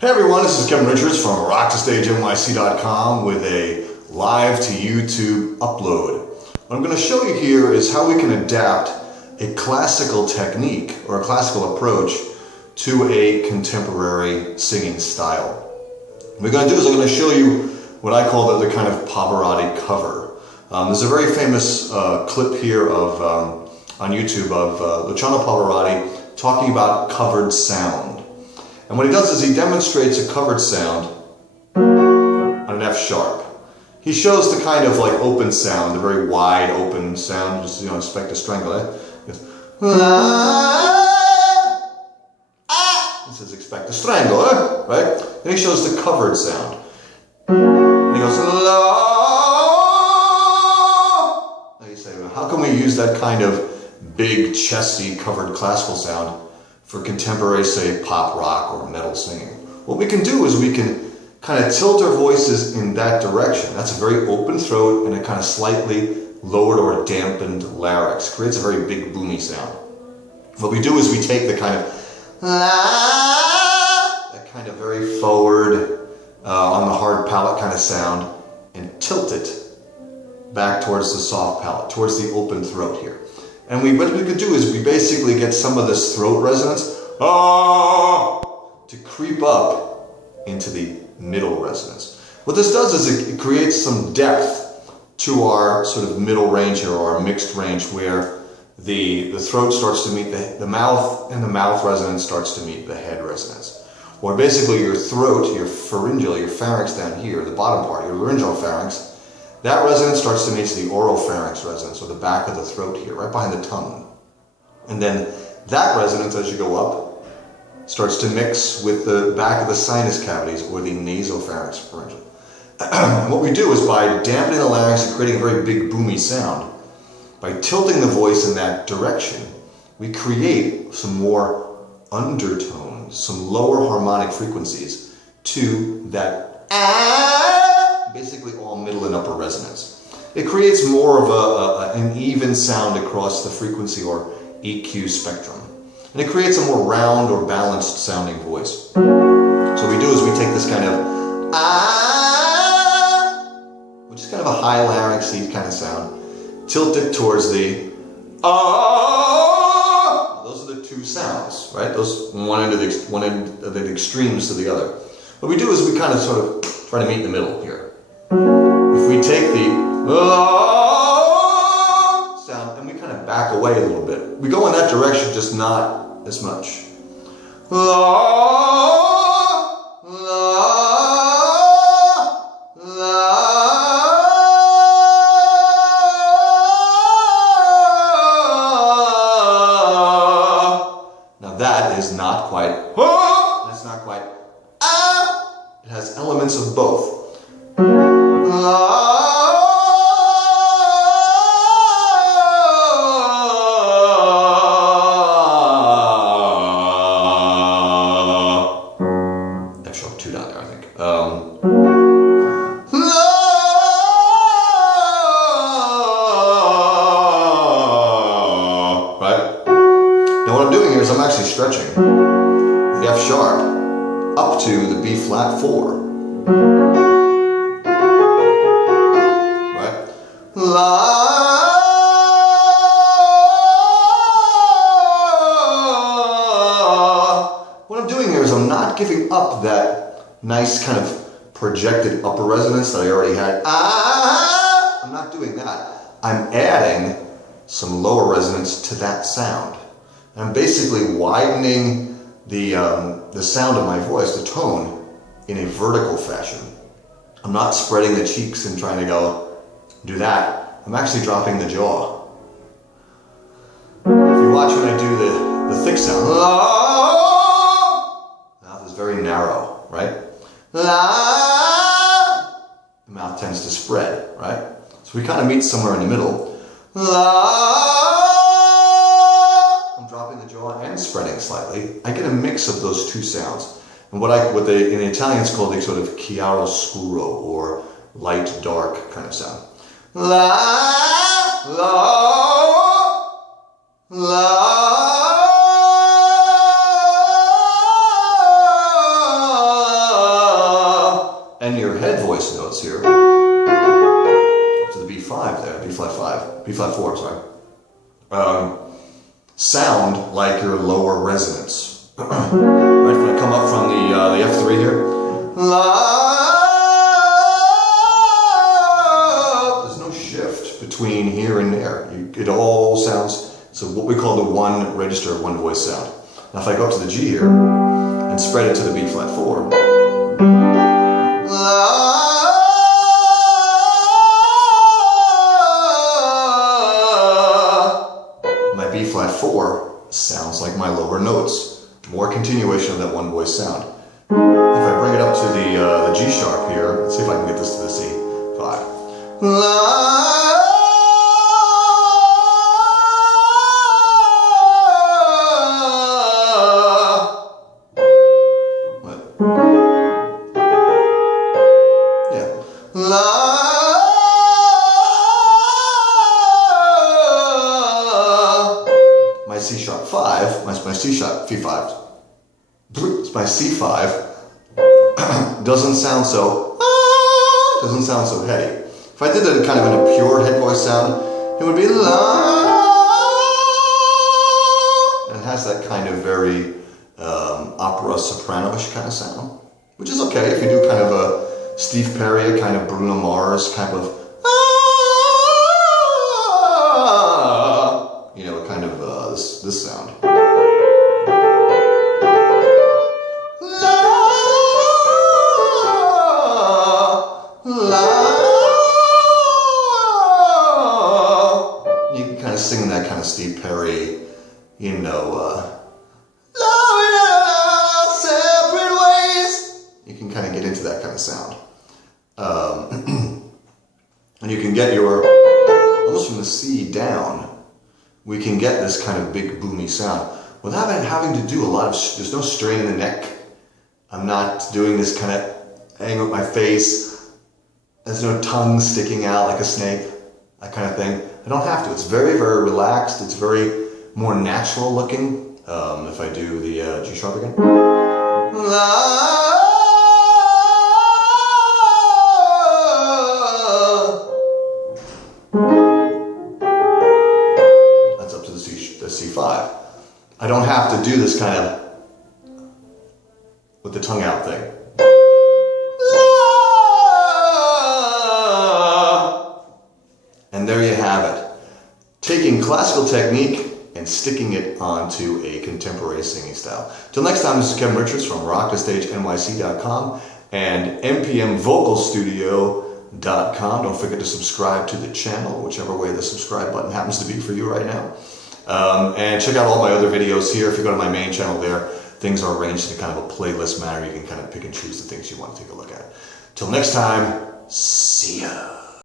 Hey everyone, this is Kevin Richards from RockTheStageNYC.com with a live to YouTube upload. What I'm going to show you here is how we can adapt a classical technique or a classical approach to a contemporary singing style. What we're going to do is I'm going to show you what I call the kind of Pavarotti cover. There's a very famous clip here of on YouTube of Luciano Pavarotti talking about covered sound. And what he does is he demonstrates a covered sound on an F sharp. He shows the kind of like open sound, the very wide open sound, just expect a strangle. He says expect a strangle, right? Then he shows the covered sound. And he goes la. Now you say, well, how can we use that kind of big, chesty, covered classical sound for contemporary, say, pop, rock, or metal singing? What we can do is we can kind of tilt our voices in that direction. That's a very open throat and a kind of slightly lowered or dampened larynx. Creates a very big, boomy sound. What we do is we take the kind of that kind of very forward, on the hard palate kind of sound, and tilt it back towards the soft palate, towards the open throat here. And what we could do is we basically get some of this throat resonance to creep up into the middle resonance. What this does is it creates some depth to our sort of middle range here, or our mixed range, where the throat starts to meet the mouth, and the mouth resonance starts to meet the head resonance. Or basically your throat, your pharyngeal, your pharynx down here, the bottom part, your laryngeal pharynx, that resonance starts to meet the oropharynx resonance, or the back of the throat here, right behind the tongue. And then that resonance, as you go up, starts to mix with the back of the sinus cavities, or the nasopharynx pharyngeal. And what we do is, by dampening the larynx and creating a very big boomy sound, by tilting the voice in that direction, we create some more undertones, some lower harmonic frequencies to that basically all middle and upper resonance. It creates more of an even sound across the frequency or EQ spectrum. And it creates a more round or balanced sounding voice. So what we do is we take this kind of which is kind of a high larynx kind of sound, tilt it towards the Those are the two sounds, right? Those one end of the extremes to the other. What we do is we kind of sort of try to meet in the middle here. If we take the sound and we kind of back away a little bit, we go in that direction, just not as much. Now that is not quite, that's not quite, it has elements of both. F sharp 2 down there, I think. Right? Now what I'm doing here is I'm actually stretching the F sharp up to the B flat 4. Right? What I'm doing here is I'm not giving up that nice kind of projected upper resonance that I already had. I'm not doing that. I'm adding some lower resonance to that sound. I'm basically widening the sound of my voice, the tone, in a vertical fashion. I'm not spreading the cheeks and trying to go do that. I'm actually dropping the jaw. If you watch when I do the thick sound, mouth is very narrow, right? The mouth tends to spread, right? So we kind of meet somewhere in the middle. I'm dropping the jaw and spreading slightly. I get a mix of those two sounds. And what in Italian is called a sort of chiaroscuro, or light dark kind of sound. La, la, la. head voice notes here, up to the B5 there, B flat 5, B flat 4, sorry, sound like your lower resonance. Right, when I come up from the F3 here, there's no shift between here and there. It all sounds, so what we call the one register, one voice sound. Now if I go up to the G here and spread it to the B flat 4, my B flat 4 sounds like my lower notes. More continuation of that one voice sound. If I bring it up to the G sharp here, let's see if I can get this to the C5. My C sharp 5, my C sharp V5, my C5 doesn't sound so heady. If I did that kind of in a pure head voice sound, it would be la, and it has that kind of very opera soprano-ish kind of sound, which is okay if you do kind of a Steve Perry, kind of Bruno Mars kind of, you know, kind of this sound. You can kind of sing that kind of Steve Perry, you know, separate ways. You can kind of get into that kind of sound. And you can get your, almost from the C down, we can get this kind of big boomy sound without having to do a lot of, there's no strain in the neck. I'm not doing this kind of hang with my face. There's no tongue sticking out like a snake, that kind of thing. I don't have to. It's very, very relaxed. It's very more natural looking. If I do the G sharp again. That's up to the C5. I don't have to do this kind of with the tongue out thing. And there you have it. Taking classical technique and sticking it onto a contemporary singing style. Till next time, this is Kevin Richards from rockthestagenyc.com and mpmvocalstudio.com. Don't forget to subscribe to the channel, whichever way the subscribe button happens to be for you right now. And check out all my other videos here. If you go to my main channel there, things are arranged in kind of a playlist manner. You can kind of pick and choose the things you want to take a look at. Till next time, see ya.